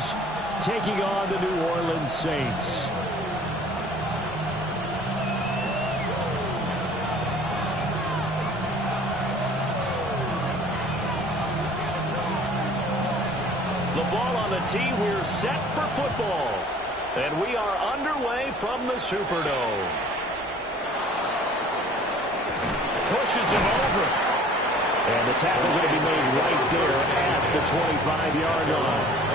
Lions taking on the New Orleans Saints. The ball on the tee. We're set for football. And we are underway from the Superdome. Pushes him over. And the tackle going to be made right there at the 25-yard line.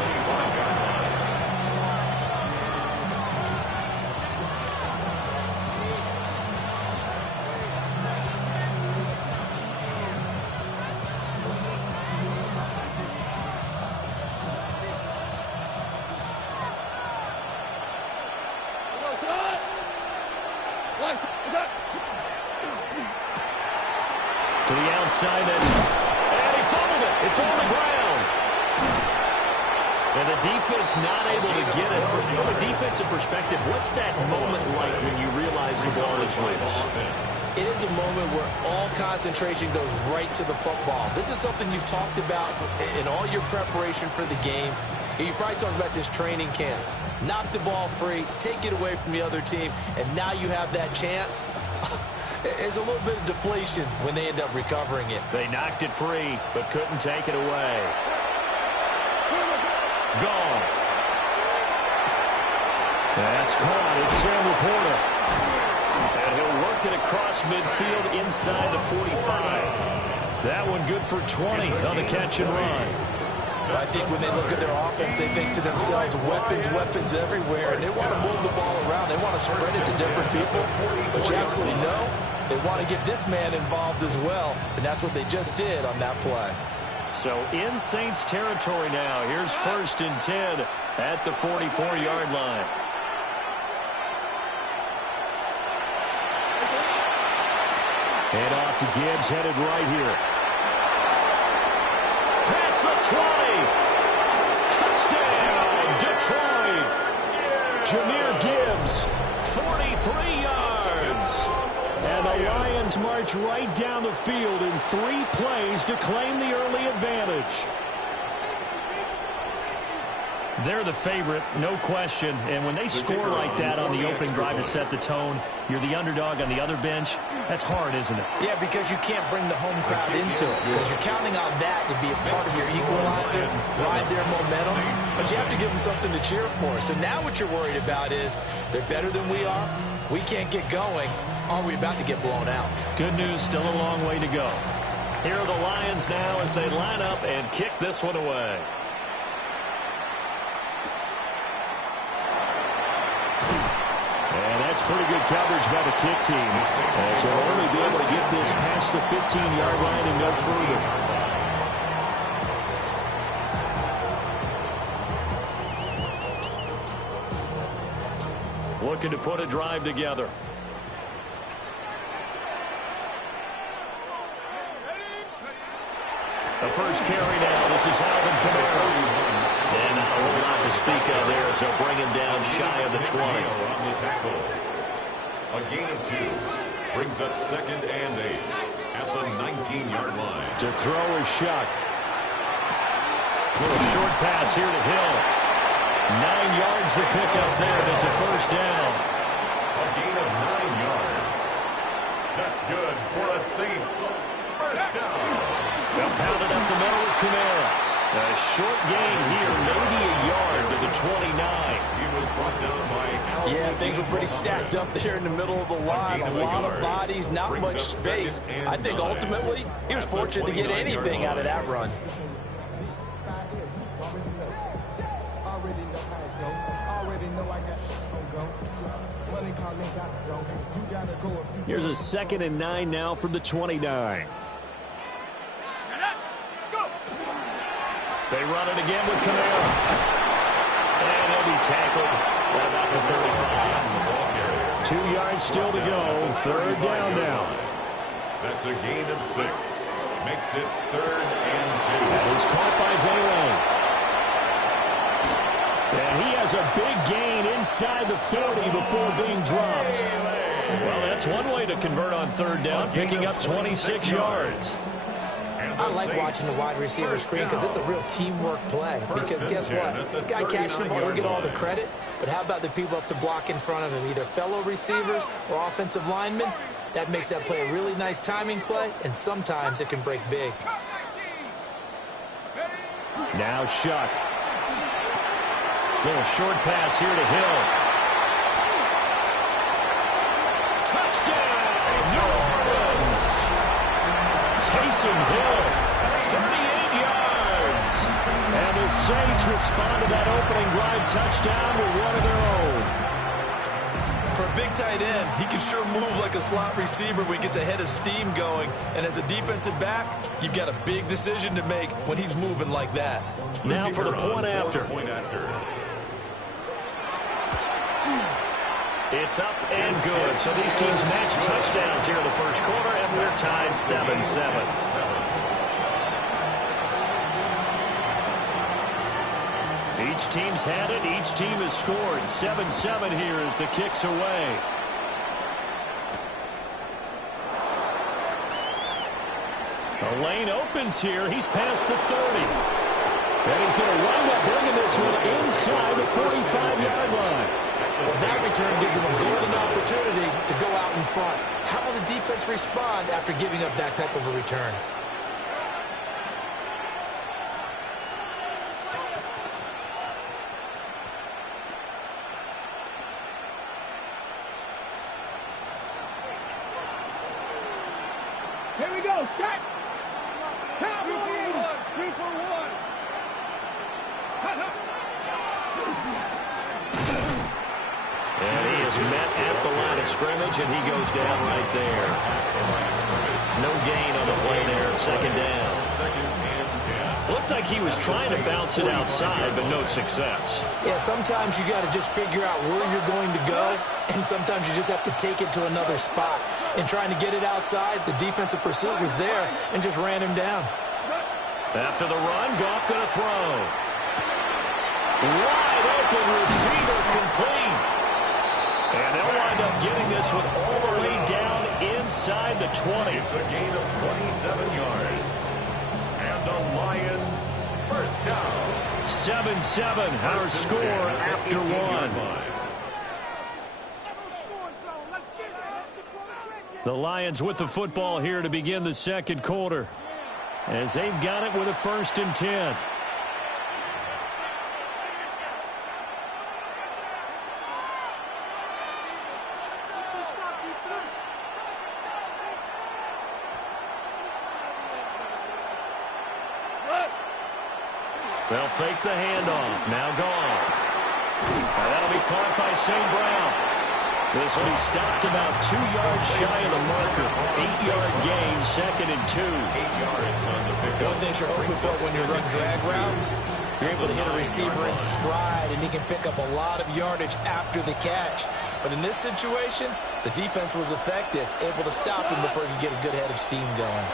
To the outside, and he fumbled it. It's on the ground. And the defense not able to get it. From a defensive perspective, what's that moment like when you realize the ball is loose? It is a moment where all concentration goes right to the football. This is something you've talked about in all your preparation for the game. You probably talked about since training camp. Knock the ball free, take it away from the other team, and now you have that chance. There's a little bit of deflation when they end up recovering it. They knocked it free, but couldn't take it away. Goff. That's caught. It's Sam Laporta. And he'll work it across midfield inside the 45. That one good for 20 on the catch and run. I think when they look at their offense, they think to themselves, weapons everywhere, and they want to move the ball around. They want to spread it to different people. But you absolutely know they want to get this man involved as well, and that's what they just did on that play. So in Saints territory now. Here's 1st and 10 at the 44-yard line. And off to Gibbs, headed right here. Past the 20. Touchdown, Detroit. Jahmyr Gibbs, 43 yards. And the Lions march right down the field in 3 plays to claim the early advantage. They're the favorite, no question. And when they score like that on the opening drive to set the tone, you're the underdog on the other bench. That's hard, isn't it? Yeah, because you can't bring the home crowd into it. Because you're counting on that to be a part of your equalizer, ride their momentum. But you have to give them something to cheer for. So now what you're worried about is they're better than we are. We can't get going. Are we about to get blown out? Good news, still a long way to go. Here are the Lions now as they line up and kick this one away. And that's pretty good coverage by the kick team. As they'll only be able to get this past the 15-yard line and no further. Looking to put a drive together. The first carry now. This is Alvin Kamara. And not a whole lot to speak of there as they'll bring him down shy of the 20. On the tackle. A gain of 2 brings up 2nd and 8 at the 19-yard line. To throw is Shuck. Little short pass here to Hill. 9 yards to pick up there, and it's a first down. A gain of 9 yards. That's good for the Saints. First down. They'll pound it up the middle with Kamara. A short gain here, maybe a yard to the 29. He was brought down by Alvin. Yeah, things were pretty stacked up there in the middle of the line. A lot of bodies, not much space. I think ultimately he was fortunate to get anything out of that run. Here's a 2nd and 9 now from the 29. They run it again with Kamara. And he'll be tackled at about the 35. 2 yards still to go. 3rd down now. That's a gain of 6. Makes it 3rd and 2. That is caught by Valen. And he has a big gain inside the 40 before being dropped. Well, that's one way to convert on 3rd down, picking up 26 yards. And I like watching the wide receiver screen because it's a real teamwork play. Because guess what? The guy catching the ball, he'll get all the credit. But how about the people up to block in front of him, either fellow receivers or offensive linemen? That makes that play a really nice timing play, and sometimes it can break big. Now Shuck. Little short pass here to Hill. Touchdown, New Orleans. Taysom Hill, 38 yards. And the Saints respond to that opening drive touchdown with one of their own. For a big tight end, he can sure move like a slot receiver when he gets a head of steam going. And as a defensive back, you've got a big decision to make when he's moving like that. Now for the point after. It's up and good. So these teams match touchdowns here in the first quarter, and we're tied 7-7. Each team's had it. Each team has scored. 7-7 here as the kick's away. The lane opens here. He's past the 30. And he's going to wind up bringing this one inside the 45-yard line. Well, that return gives him a golden opportunity to go out in front. How will the defense respond after giving up that type of a return? Here we go, set! Cowboys! 2 for 1! And he is met at the line of scrimmage, and he goes down right there. No gain on the play there, second down. Looked like he was trying to bounce it outside, but no success. Yeah, sometimes you got to just figure out where you're going to go, and sometimes you just have to take it to another spot. In trying to get it outside, the defensive pursuit was there and just ran him down. After the run, Goff going to throw. Wide open receiver complete. And they'll wind up getting this one all the way down inside the 20. It's a gain of 27 yards. And the Lions first down. 7-7, our score after one. The Lions with the football here to begin the second quarter, as they've got it with a 1st and 10. They'll fake the handoff. Now Goff. Now that'll be caught by St. Brown. This will be stopped about 2 yards shy of the marker. 8-yard gain, 2nd and 2. 8 yards on the pickup. One thing you're hoping for when you run drag routes, you're able to hit a receiver in stride, and he can pick up a lot of yardage after the catch. But in this situation, the defense was effective, able to stop him before he could get a good head of steam going.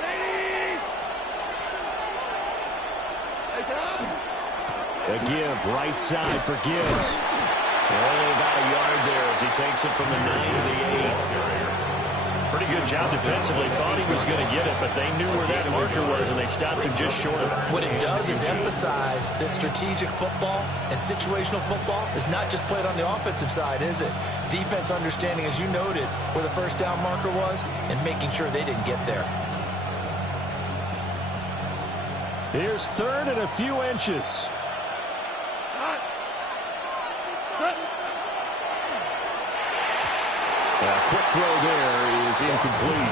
A give, right side for Gibbs. Only about a yard there as he takes it from the 9 to the 8. Pretty good job defensively. Thought he was going to get it, but they knew where that marker was, and they stopped him just short of it. What it does is emphasize that strategic football and situational football is not just played on the offensive side, is it? Defense understanding, as you noted, where the first down marker was and making sure they didn't get there. Here's 3rd and a few inches. Quick throw there is incomplete.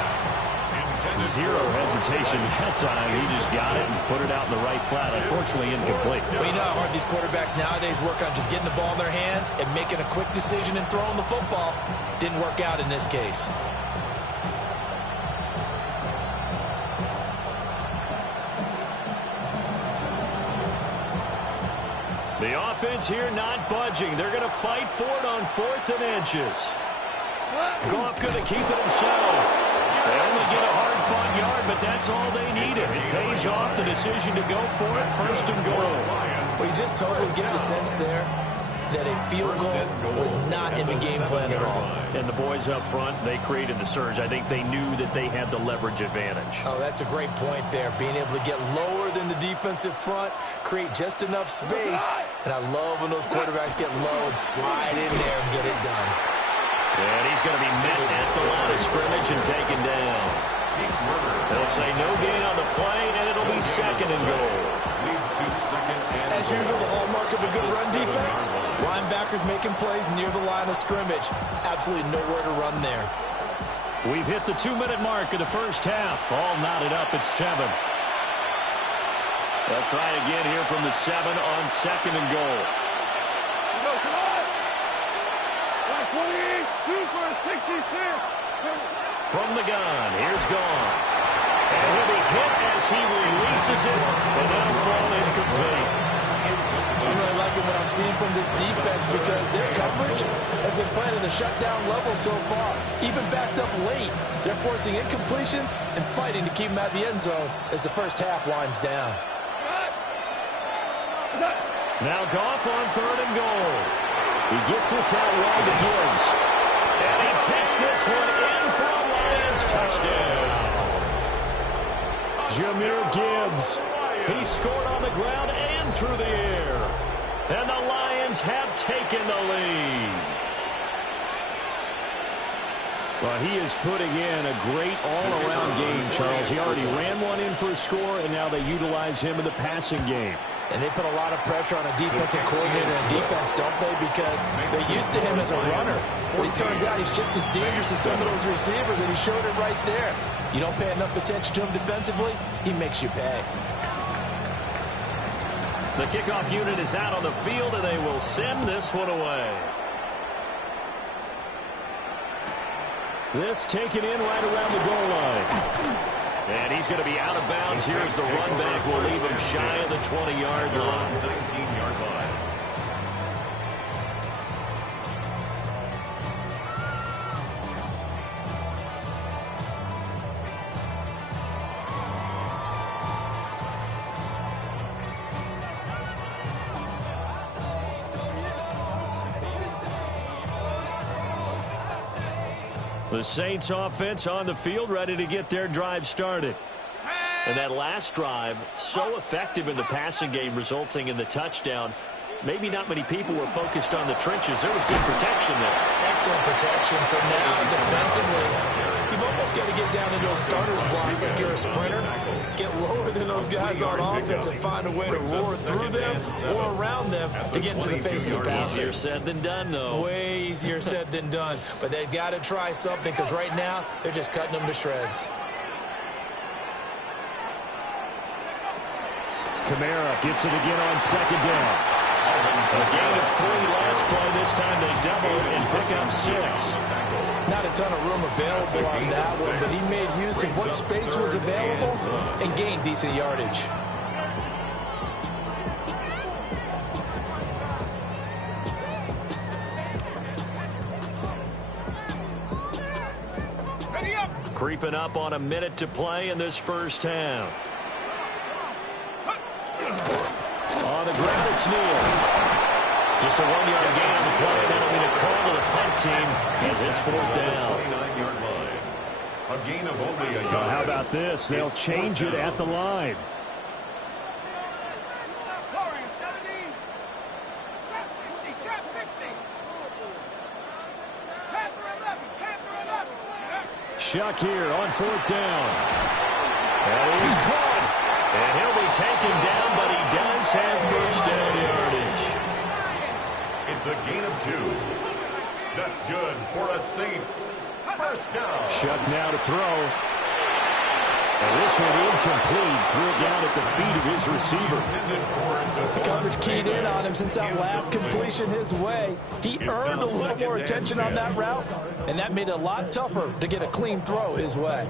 0 hesitation that time. He just got it and put it out in the right flat. Unfortunately, incomplete. Well, you know how hard these quarterbacks nowadays work on just getting the ball in their hands and making a quick decision and throwing the football. Didn't work out in this case. The offense here not budging. They're going to fight for it on 4th and inches. Goff going to keep it himself. They only get a hard-fought yard, but that's all they needed. It pays off the decision to go for it, 1st and goal. Well, you just totally get the sense there that a field goal was not in the game plan at all. And the boys up front, they created the surge. I think they knew that they had the leverage advantage. Oh, that's a great point there. Being able to get lower than the defensive front, create just enough space. And I love when those quarterbacks get low and slide in there and get it done. And he's going to be met at the line of scrimmage and taken down. They'll say no gain on the play, and it'll be second and goal. As usual, the hallmark of a good run defense, linebackers making plays near the line of scrimmage. Absolutely nowhere to run there. We've hit the 2-minute mark of the first half. All knotted up at 7. They'll try again here from the 7 on second and goal. Come on. 22 for a 66. From the gun, here's Goff. And he'll be hit as he releases it, and that'll fall incomplete. I'm really liking what I'm seeing from this defense because their coverage has been playing at a shutdown level so far. Even backed up late, they're forcing incompletions and fighting to keep them at the end zone as the first half winds down. Now Goff on third and goal. He gets this out wide to Gibbs. And he takes this one in for a Lions touchdown. Jahmyr Gibbs. He scored on the ground and through the air. And the Lions have taken the lead. Well, he is putting in a great all-around game, Charles. He already ran one in for a score, and now they utilize him in the passing game. And they put a lot of pressure on a defensive coordinator and defense, don't they? Because they're used to him as a runner. But it turns out he's just as dangerous as some of those receivers, and he showed it right there. You don't pay enough attention to him defensively, he makes you pay. The kickoff unit is out on the field, and they will send this one away. This taken in right around the goal line. And he's going to be out of bounds. Here's the run back. We'll leave him shy of the 20-yard line. 19-yard line. The Saints offense on the field, ready to get their drive started. And that last drive, so effective in the passing game, resulting in the touchdown. Maybe not many people were focused on the trenches. There was good protection there. Excellent protection. So now, defensively, you've almost got to get down into those starters blocks like you're a sprinter. Get lower than those guys on offense and find a way to roar through them or around them to get into the face of the passer. Easier said than done, though. Way easier said than done. But they've got to try something because right now, they're just cutting them to shreds. Kamara gets it again on second down. A gain of 3 last play. This time they double and pick up 6. Not a ton of room available on that one, but he made use of what space was available and gained decent yardage. Creeping up on a minute to play in this first half. On the ground, it's Neal. Just a 1-yard gain on the play. That'll be a call to the punt team as it's 4th down. 29-yard line. A gain of only a yard. Well, how about this? They'll change it at the line. Shuck here on 4th down. And he's caught. And he'll be taken down, but he does have first down yardage. It's a gain of 2. That's good for a Saints first down. Shuck now to throw. And this one incomplete. Threw it down at the feet of his receiver. Coverage keyed in on him since that last completion his way. He earned a little more attention on that route, and that made it a lot tougher to get a clean throw his way.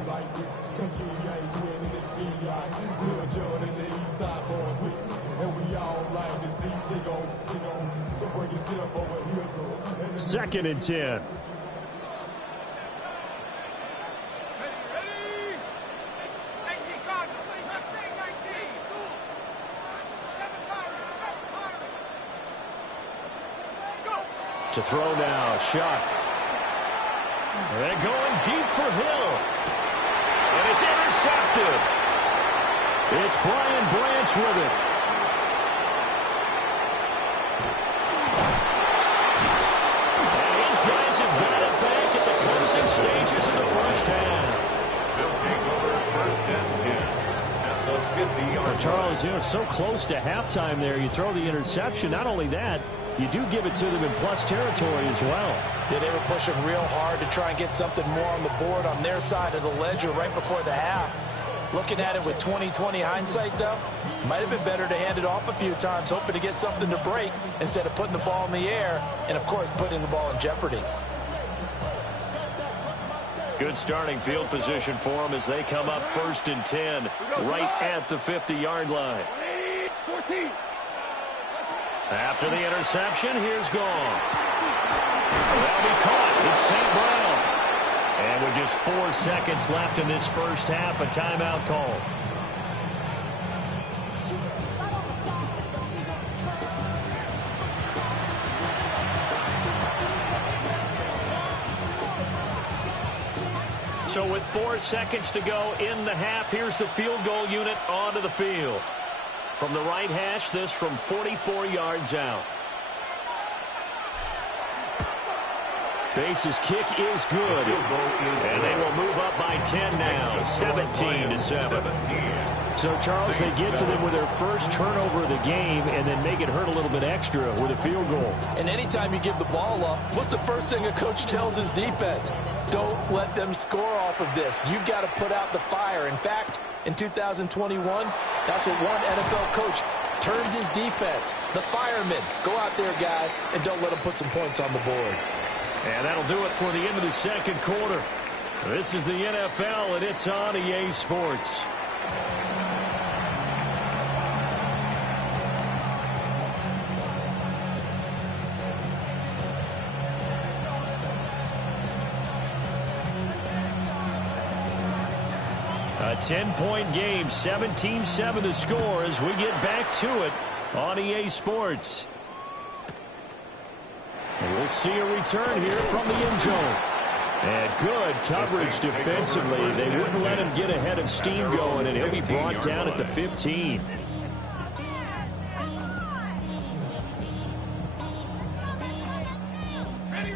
Second and 10. To throw now, Shuck. They're going deep for Hill. And it's intercepted. It's Brian Branch with it. And his guys have got it back at the closing stages of the first half. They'll take over first and 10 at the 50-yard line. Charles, so close to halftime there. You throw the interception. Not only that, you do give it to them in plus territory as well. Yeah, they were pushing real hard to try and get something more on the board on their side of the ledger right before the half. Looking at it with 20/20 hindsight, though, might have been better to hand it off a few times, hoping to get something to break instead of putting the ball in the air and, of course, putting the ball in jeopardy. Good starting field position for them as they come up 1st and 10 right at the 50-yard line. 14. After the interception, here's Goff. That'll be caught. It's St. Brown. And with just 4 seconds left in this first half, a timeout call. So with 4 seconds to go in the half, here's the field goal unit onto the field. From the right hash, this from 44 yards out. Bates' kick is good. And they will move up by 10 now, 17-7. So, Charles, they get to them with their first turnover of the game and then make it hurt a little bit extra with a field goal. And anytime you give the ball up, what's the first thing a coach tells his defense? Don't let them score off of this. You've got to put out the fire. In fact, in 2021, that's what one NFL coach termed his defense. The firemen. Go out there, guys, and don't let them put some points on the board. And that'll do it for the end of the second quarter. This is the NFL, and it's on EA Sports. A 10-point game, 17-7 to score as we get back to it on EA Sports. And we'll see a return here from the end zone. And good coverage defensively. They wouldn't let him get ahead of steam going, and he'll be brought down at the 15.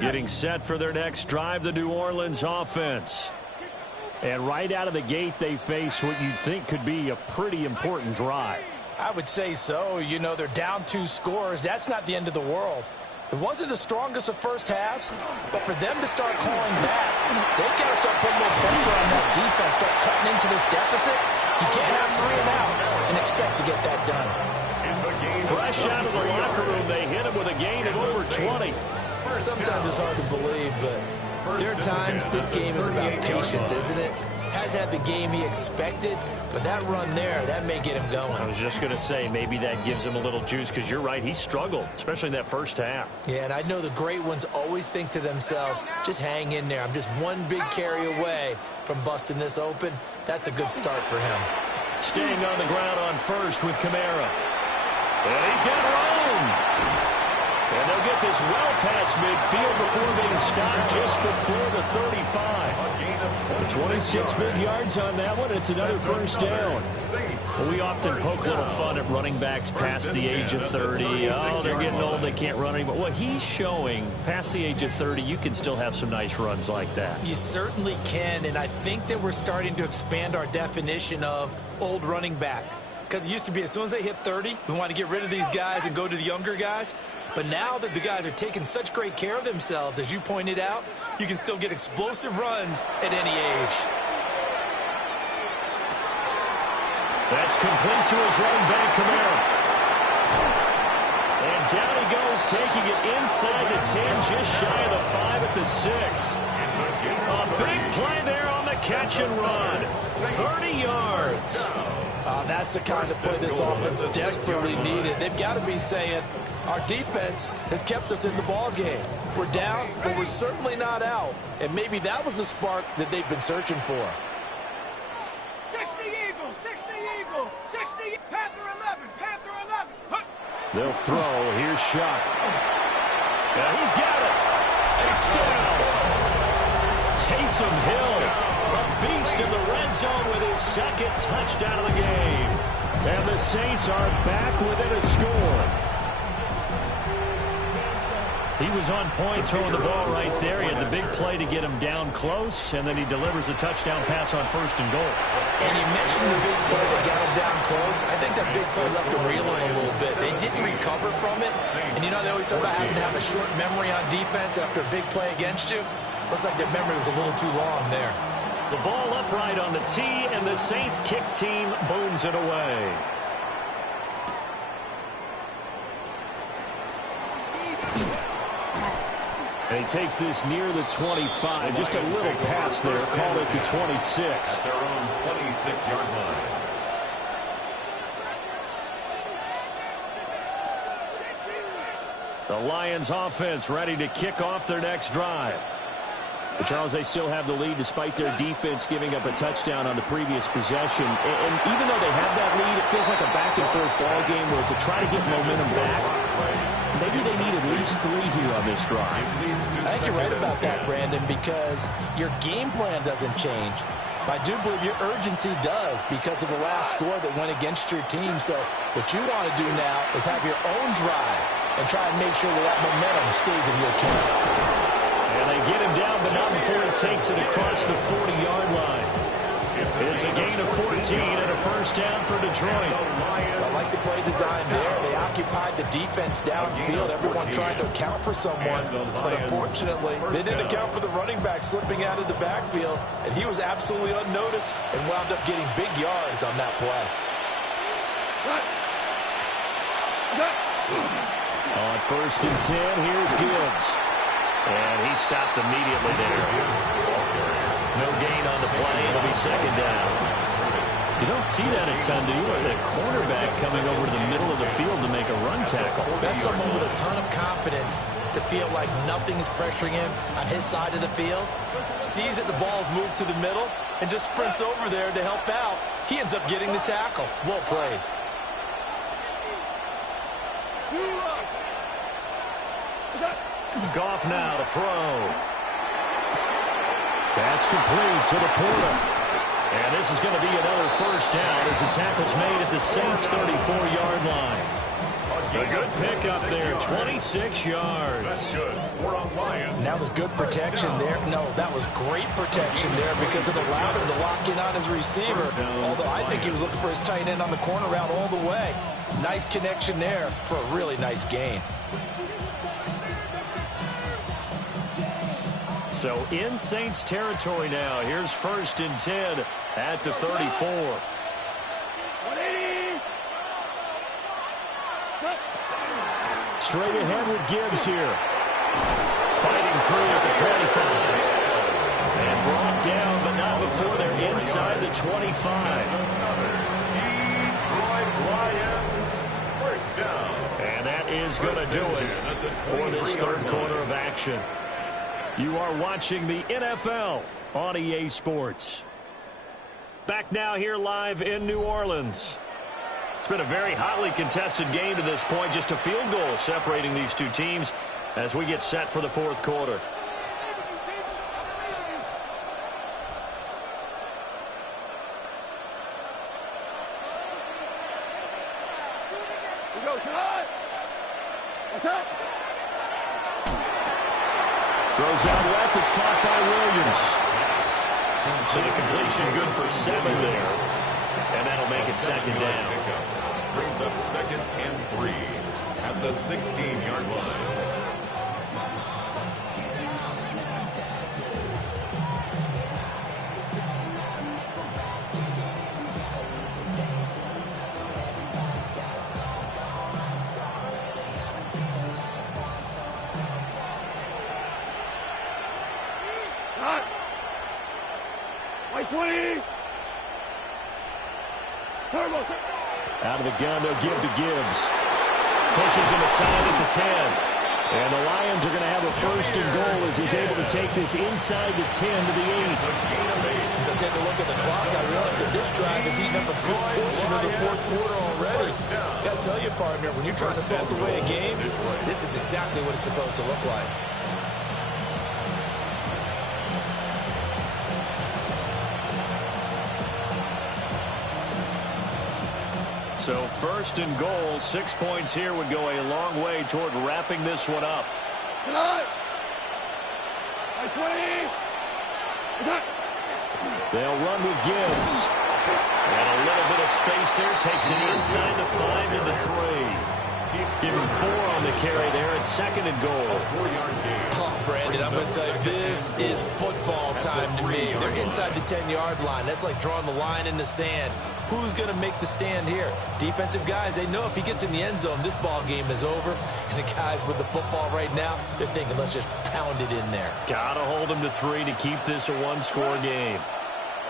Getting set for their next drive, the New Orleans offense. And right out of the gate, they face what you'd think could be a pretty important drive. I would say so. You know, they're down 2 scores. That's not the end of the world. It wasn't the strongest of first halves, but for them to start clawing back, they've got to start putting more pressure on that defense, start cutting into this deficit. You can't have 3 and outs and expect to get that done. Fresh out of the locker room, they hit him with a gain of over 20. Sometimes it's hard to believe, but there are times this game is about patience, isn't it? Has had the game he expected, but that run there, that may get him going. I was just going to say, maybe that gives him a little juice, because you're right, he struggled, especially in that first half. Yeah, and I know the great ones always think to themselves, just hang in there. I'm just one big carry away from busting this open. That's a good start for him. Staying on the ground on first with Kamara. And he's got room. And they'll get this well past midfield before being stopped just before the 35. 26 big yards on that one. It's another first down. Well, we often poke a little fun at running backs past the age of 30. Oh, they're getting old, they can't run anymore. Well, he's showing past the age of 30, you can still have some nice runs like that. You certainly can, and I think that we're starting to expand our definition of old running back. Because it used to be as soon as they hit 30, we want to get rid of these guys and go to the younger guys. But now that the guys are taking such great care of themselves, as you pointed out, you can still get explosive runs at any age. That's complete to his running back, Kamara. And down he goes, taking it inside the 10, just shy of the 5 at the 6. A big play there on the catch and run. 30 yards. That's the kind of play this offense desperately needed. They've got to be saying, our defense has kept us in the ball game. We're down, but we're certainly not out. And maybe that was the spark that they've been searching for. 60 Eagles, 60 Eagles, 60 Panther 11, Panther 11. Huh. They'll throw. Here's Shuck. And he's got it. Touchdown. Taysom Hill, a beast in the red zone with his second touchdown of the game. And the Saints are back within a score. He was on point throwing the ball right there. He had the big play to get him down close, and then he delivers a touchdown pass on 1st and goal. And you mentioned the big play that got him down close. I think that big play left him reeling a little bit. They didn't recover from it. And you know, they always talk about having to have a short memory on defense after a big play against you. Looks like their memory was a little too long there. The ball upright on the tee, and the Saints kick team booms it away. And he takes this near the 25. Just a little pass there. Call it the 26. At their own 26-yard line. The Lions offense ready to kick off their next drive. But Charles, they still have the lead despite their defense giving up a touchdown on the previous possession. And even though they have that lead, it feels like a back-and-forth ball game where to try to get momentum back, maybe they need at least 3 here on this drive. I think you're right about that, Brandon, because your game plan doesn't change. But I do believe your urgency does because of the last score that went against your team. So what you want to do now is have your own drive and try and make sure that momentum stays in your camp. And they get him down, but not before he takes it across the 40-yard line. It's a gain of 14 and a first down for Detroit. I like the play design there. They occupied the defense downfield. Everyone trying to account for someone. But unfortunately, they didn't account for the running back slipping out of the backfield. And he was absolutely unnoticed and wound up getting big yards on that play. On 1st and 10, here's Gibbs. And he stopped immediately there. No gain on the play. It'll be 2nd down. You don't see that a ton, do you? The cornerback coming over to the middle of the field to make a run tackle. That's someone with a ton of confidence to feel like nothing is pressuring him on his side of the field. Sees that the ball's moved to the middle and just sprints over there to help out. He ends up getting the tackle. Well played. Goff now to throw. That's complete to Laporta. And this is going to be another first down as the tackle's made at the Saints' 34-yard line. A good pickup there, 26 yards. That's good. We're on Lions. And that was good protection there. No, that was great protection there because it allowed him to lock in on his receiver. Although I think he was looking for his tight end on the corner route all the way. Nice connection there for a really nice gain. So in Saints territory now. Here's 1st and 10 at the 34. Straight ahead with Gibbs here. Fighting through at the 25. And brought down, but not before they're inside the 25. Detroit Lions, first down. And that is going to do it for this 3rd quarter of action. You are watching the NFL on EA Sports. Back now here live in New Orleans. It's been a very hotly contested game to this point. Just a field goal separating these two teams as we get set for the 4th quarter. Throws out left. It's caught by Williams. So the completion good for 7 there. And that'll make it 2nd down. Brings up 2nd and 3 at the 16-yard line. Out of the gun, they'll give to Gibbs. Pushes him aside at the 10. And the Lions are going to have a 1st and goal as he's able to take this inside the 10 to the 8. He's a I take a look at the clock, I realize that this drive is eating up a good portion of the fourth quarter already. Got to tell you, partner, when you're trying to salt away a game, this is exactly what it's supposed to look like. So first and goal, 6 points here would go a long way toward wrapping this one up. They'll run with Gibbs. And a little bit of space there. Takes it inside the 5 to the 3. Give him 4 on the carry there. It's second and goal. Oh, Brandon, I'm going to tell you, this is football time to me. They're inside the 10-yard line. That's like drawing the line in the sand. Who's going to make the stand here? Defensive guys, they know if he gets in the end zone, this ball game is over. And the guys with the football right now, they're thinking, let's just pound it in there. Got to hold him to 3 to keep this a one-score game.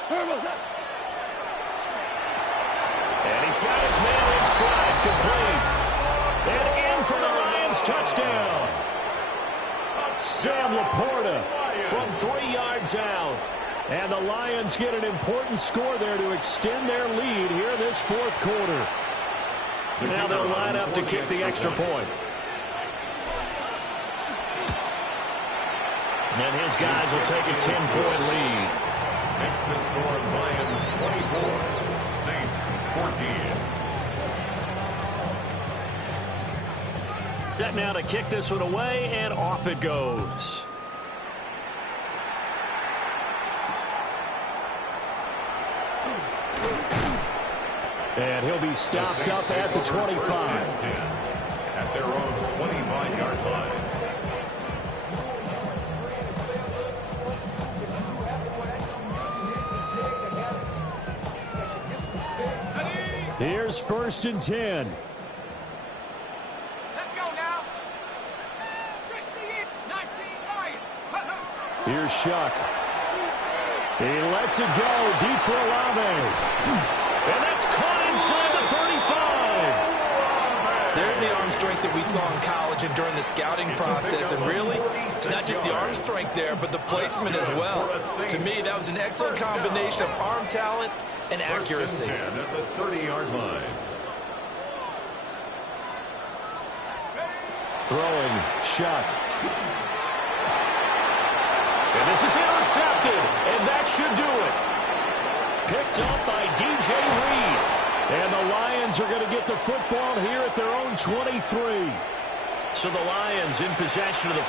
And he's got his man in stride, complete. And in for the Lions, touchdown. Sam Laporta from 3 yards out. And the Lions get an important score there to extend their lead here this fourth quarter. Now they'll line up to kick the extra point. And his guys will take a 10-point lead. Makes the score Lions 24, Saints 14. Set now to kick this one away, and off it goes. And he'll be stopped up at the 25. At their own 25-yard line. Here's first and 10. Let's go now. 68, 19, Lions. Here's Shuck. He lets it go deep for Olave. And that's caught inside the 35. There's the arm strength that we saw in college and during the scouting process. And really, it's not just the arm strength there, but the placement as well. To me, that was an excellent combination of arm talent and accuracy. At the 30-yard line. Throwing, Shuck. And this is intercepted, and that should do it. Picked up by DJ Reed. And the Lions are going to get the football here at their own 23. So the Lions in possession of the